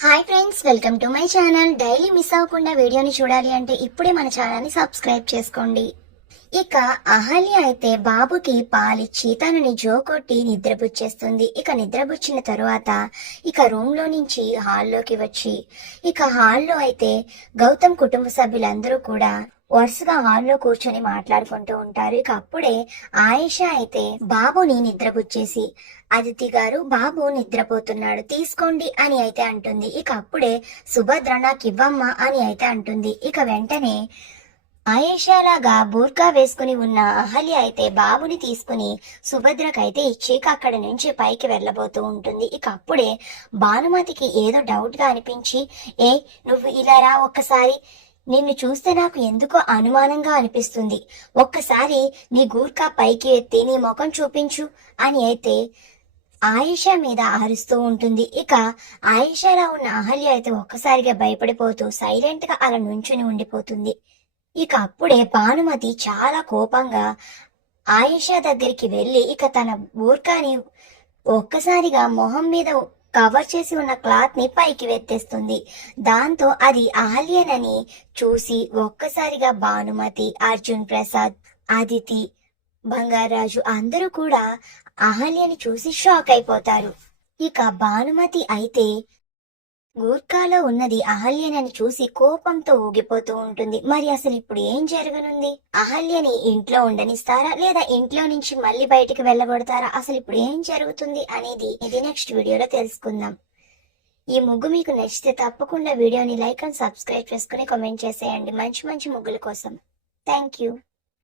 Hi friends, welcome to my channel. Daily miss అవ్వకుండా వీడియోని చూడాలి అంటే ఇప్పుడే మన ఛానల్ని సబ్స్క్రైబ్ చేసుకోండి. ఇక అహల్య అయితే బాబుకి పాలిచ్చి తనని జోకొట్టి నిద్రపుచ్చేస్తుంది. ఇక నిద్రపుచ్చిన తరువాత ఇక రూమ్ లో నుంచి హాల్లోకి వచ్చి ఇక హాల్లో అయితే గౌతమ్ కుటుంబ సభ్యులందరూ కూడా వరుసగా హాల్లో కూర్చొని మాట్లాడుకుంటూ ఉంటారు. ఇక అప్పుడే ఆయేషా అయితే బాబుని నిద్రపుచ్చేసి, అదితి గారు బాబు నిద్రపోతున్నాడు తీసుకోండి అని అయితే అంటుంది. ఇక అప్పుడే సుభద్ర నాకు ఇవ్వమ్మా అని అయితే అంటుంది. ఇక వెంటనే ఆయేషాలాగా బూర్కా వేసుకుని ఉన్న అహల్య అయితే బాబుని తీసుకుని సుభద్రకైతే ఇచ్చి అక్కడి నుంచి పైకి వెళ్ళబోతూ ఉంటుంది. ఇక అప్పుడే భానుమతికి ఏదో డౌట్ గా అనిపించి, నువ్వు ఇలా రా, ఒక్కసారి నిన్ను చూస్తే నాకు ఎందుకో అనుమానంగా అనిపిస్తుంది, ఒక్కసారి నీ గూర్ఖా పైకి ఎత్తి నీ ముఖం చూపించు అని అయితే ఆయేషా మీద అరుస్తూ ఉంటుంది. ఇక ఆయేషాలో ఉన్న అహల్య అయితే ఒక్కసారిగా భయపడిపోతూ సైలెంట్ గా అలా నుంచుని ఉండిపోతుంది. ఇక అప్పుడే భానుమతి చాలా కోపంగా ఆయేషా దగ్గరికి వెళ్లి ఇక తన బూర్ఖాని ఒక్కసారిగా మొహం మీద కవర్ చేసి ఉన్న క్లాత్ ని పైకి వెత్తేస్తుంది. దాంతో అది అహల్యనని చూసి ఒక్కసారిగా భానుమతి, అర్జున్ ప్రసాద్, అదితి, బంగారాజు అందరూ కూడా అహల్యని చూసి షాక్ అయిపోతారు. ఇక భానుమతి అయితే గూర్ఖాలో ఉన్నది అహల్యనని చూసి కోపంతో ఊగిపోతూ ఉంటుంది. మరి అసలు ఇప్పుడు ఏం జరగనుంది? అహల్యని ఇంట్లో ఉండనిస్తారా లేదా ఇంట్లో నుంచి మళ్ళీ బయటికి వెళ్ళగొడతారా? అసలు ఇప్పుడు ఏం జరుగుతుంది అనేది ఇది నెక్స్ట్ వీడియోలో తెలుసుకుందాం. ఈ ముగ్గు మీకు నచ్చితే తప్పకుండా వీడియోని లైక్ అండ్ సబ్స్క్రైబ్ చేసుకుని కామెంట్ చేసేయండి మంచి మంచి ముగ్గుల కోసం. Thank you.